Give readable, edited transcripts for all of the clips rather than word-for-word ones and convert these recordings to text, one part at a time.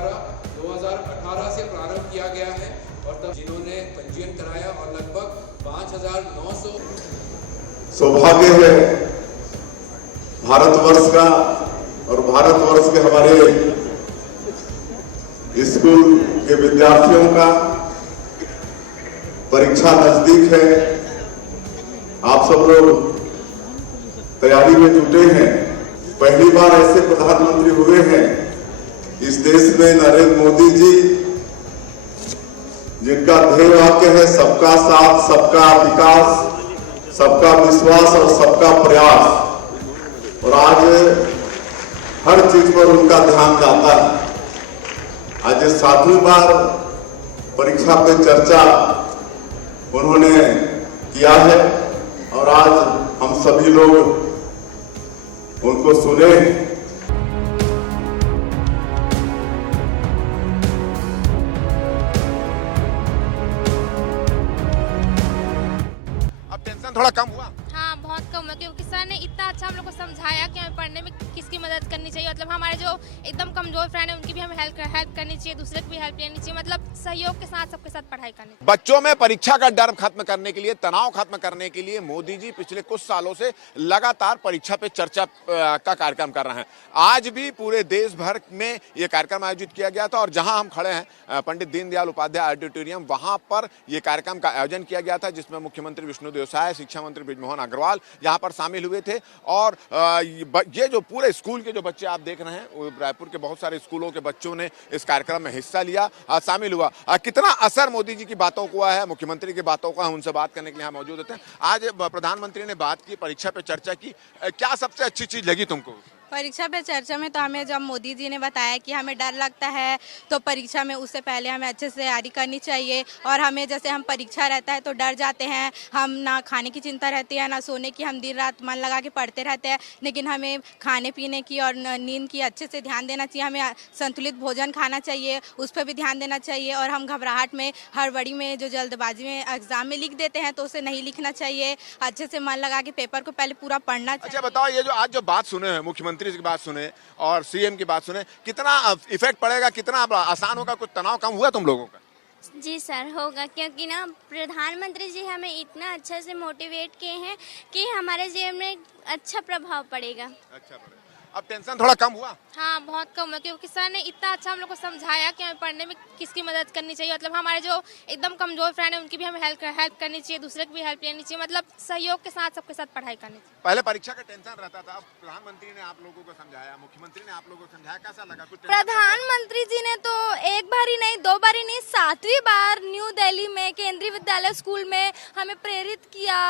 द्वारा 2018 से प्रारंभ किया गया है और तब जिन्होंने पंजीयन कराया और लगभग 5,900 सौभाग्य है भारतवर्ष का और भारतवर्ष के हमारे स्कूल के विद्यार्थियों का। परीक्षा नजदीक है, आप सब लोग तैयारी में जुटे हैं। पहली बार ऐसे प्रधानमंत्री हुए हैं इस देश में नरेंद्र मोदी जी, जिनका ध्येय वाक्य है सबका साथ, सबका विकास, सबका विश्वास और सबका प्रयास। और आज हर चीज पर उनका ध्यान जाता है। आज 7वीं बार परीक्षा पे चर्चा उन्होंने किया है और आज हम सभी लोग उनको सुने। अब टेंशन थोड़ा कम हुआ? हाँ, बहुत कम है, क्योंकि सर ने इतना अच्छा हम लोग को समझाया कि हमें पढ़ने में किसकी मदद करनी चाहिए। मतलब हमारे जो एकदम कमजोर फ्रेंड है उनकी भी हमें हेल्प करनी चाहिए, दूसरे की भी हेल्प लेनी चाहिए। मतलब सहयोग के साथ सबके साथ पढ़ाई करनी चाहिए। बच्चों में परीक्षा का डर खत्म करने के लिए, तनाव खत्म करने के लिए मोदी जी पिछले कुछ सालों से लगातार परीक्षा पे चर्चा का कार्यक्रम कर रहे हैं। आज भी पूरे देश भर में ये कार्यक्रम आयोजित किया गया था और जहां हम खड़े हैं पंडित दीनदयाल उपाध्याय ऑडिटोरियम, वहां पर यह कार्यक्रम का आयोजन किया गया था, जिसमें मुख्यमंत्री विष्णुदेव साय, शिक्षा मंत्री बृजमोहन अग्रवाल यहां पर शामिल हुए थे। और ये जो पूरे स्कूल के जो बच्चे आप देख रहे हैं, रायपुर के बहुत सारे स्कूलों के बच्चों ने इस कार्यक्रम में हिस्सा लिया, शामिल हुआ। कितना असर मोदी जी की बातों को हुआ है, मुख्यमंत्री की बातों का, उनसे बात करने के लिए यहाँ मौजूद होते हैं। आज प्रधानमंत्री ने बात की, परीक्षा पे चर्चा की, क्या सबसे अच्छी चीज लगी तुमको? परीक्षा पे चर्चा में तो हमें जब मोदी जी ने बताया कि हमें डर लगता है तो परीक्षा में उससे पहले हमें अच्छे से तैयारी करनी चाहिए। और हमें जैसे हम परीक्षा रहता है तो डर जाते हैं, हम ना खाने की चिंता रहती है ना सोने की, हम दिन रात मन लगा के पढ़ते रहते हैं। लेकिन हमें खाने पीने की और नींद की अच्छे से ध्यान देना चाहिए, हमें संतुलित भोजन खाना चाहिए, उस पर भी ध्यान देना चाहिए। और हम घबराहट में, हड़बड़ी में, जो जल्दबाजी में एग्जाम में लिख देते हैं तो उसे नहीं लिखना चाहिए। अच्छे से मन लगा के पेपर को पहले पूरा पढ़ना चाहिए। अच्छा बताओ, ये जो आज जो बात सुने हैं, मुख्यमंत्री की बात सुने और सीएम की बात सुने, कितना इफेक्ट पड़ेगा, कितना आसान होगा, कुछ तनाव कम हुआ तुम लोगों का? जी सर, होगा, क्योंकि ना प्रधानमंत्री जी हमें इतना अच्छा से मोटिवेट किए हैं कि हमारे जीवन में अच्छा प्रभाव पड़ेगा। अच्छा पड़ेगा। अब टेंशन थोड़ा कम हुआ? हाँ, बहुत कम है, क्योंकि सर ने इतना अच्छा हम लोग को समझाया कि हमें पढ़ने में किसकी मदद करनी चाहिए। मतलब हमारे जो एकदम कमजोर फ्रेंड है उनकी भी हमें हेल्प करनी चाहिए, दूसरे की भी हेल्प लेनी चाहिए। मतलब सहयोग के साथ सबके साथ पढ़ाई करनी चाहिए। पहले परीक्षा का टेंशन रहता था, अब प्रधानमंत्री ने आप लोगों को समझाया, मुख्यमंत्री ने आप लोगों को समझाया, कैसा लगा? कुछ प्रधानमंत्री जी ने तो एक बार ही नहीं, 2 बार ही नहीं, 7वीं बार न्यू दिल्ली में केंद्रीय विद्यालय स्कूल में हमें प्रेरित किया,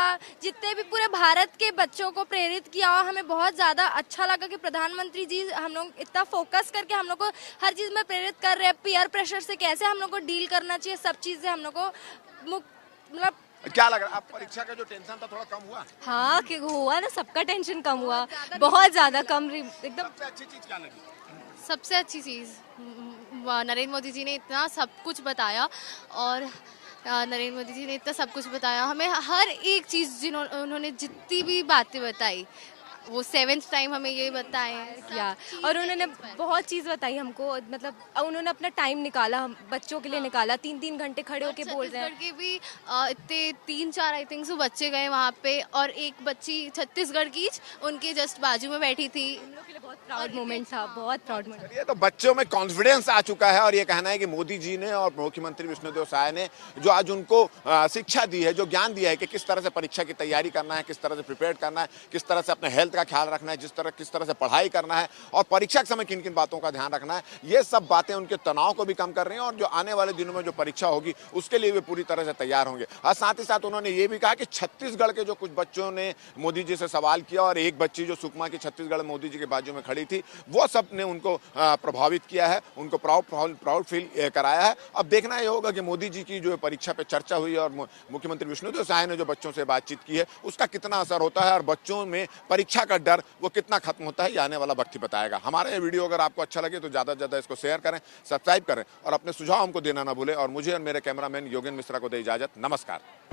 जितने भी पूरे भारत के बच्चों को प्रेरित किया। और हमें बहुत ज़्यादा अच्छा लगा कि प्रधानमंत्री जी हम लोग इतना फोकस करके हम लोग को हर चीज़ में प्रेरित कर रहे हैं। पीयर प्रेशर से कैसे हम लोग को डील करना चाहिए, सब चीज़ें हम लोग को मतलब। क्या लग रहा है, अब परीक्षा का जो टेंशन था थोड़ा कम हुआ? हाँ, कि हुआ ना, सबका टेंशन कम हुआ, बहुत ज्यादा कम, एकदम। सबसे अच्छी चीज क्या लगी? सबसे अच्छी चीज़ नरेंद्र मोदी जी ने इतना सब कुछ बताया। और नरेंद्र मोदी जी ने इतना सब कुछ बताया हमें, हर एक चीज़ उन्होंने जितनी भी बातें बताई, वो 7th टाइम हमें ये बताए किया। और उन्होंने बहुत चीज़ बताई हमको, मतलब उन्होंने अपना टाइम निकाला, हम बच्चों के लिए निकाला, 3-3 घंटे खड़े होके बोल रहे हैं। छत्तीसगढ़ के भी इतने 3-4 आई थिंक बच्चे गए वहाँ पे, और एक बच्ची छत्तीसगढ़ की उनके जस्ट बाजू में बैठी थी। हम लोग के लिए बहुत प्राउड मोमेंट था, बहुत प्राउड मोमेंट। ये तो बच्चों में कॉन्फिडेंस आ चुका है और ये कहना है कि मोदी जी ने और मुख्यमंत्री विष्णुदेव साय ने जो आज उनको शिक्षा दी है, जो ज्ञान दिया है कि किस तरह से परीक्षा की तैयारी करना है, किस तरह से प्रिपेयर करना है, किस तरह से अपने हेल्थ का ख्याल रखना है, किस तरह से पढ़ाई करना है और परीक्षा के समय किन किन बातों का ध्यान रखना है, ये सब बातें उनके तनाव को भी कम कर रही हैं। और जो आने वाले दिनों में जो परीक्षा होगी उसके लिए वे पूरी तरह से तैयार होंगे। और साथ ही साथ उन्होंने ये भी कहा कि छत्तीसगढ़ के जो कुछ बच्चों ने मोदी जी से सवाल किया और एक बच्ची जो सुकमा की छत्तीसगढ़ मोदी जी के बाजू में खड़ी थी, वो सब ने उनको प्रभावित किया है, उनको प्राउड फील कराया है। अब देखना यह होगा कि मोदी जी की जो परीक्षा पे चर्चा हुई और मुख्यमंत्री विष्णुदेव साय ने जो बच्चों से बातचीत की है उसका कितना असर होता है और बच्चों में परीक्षा का डर वो कितना खत्म होता है, ये आने वाला वक्त ही बताएगा। हमारा ये वीडियो अगर आपको अच्छा लगे तो ज़्यादा से ज़्यादा इसको शेयर करें, सब्सक्राइब करें और अपने सुझाव हमको देना ना भूलें। और मुझे और मेरे कैमरामैन योगेंद्र मिश्रा को दे इजाज़त। नमस्कार।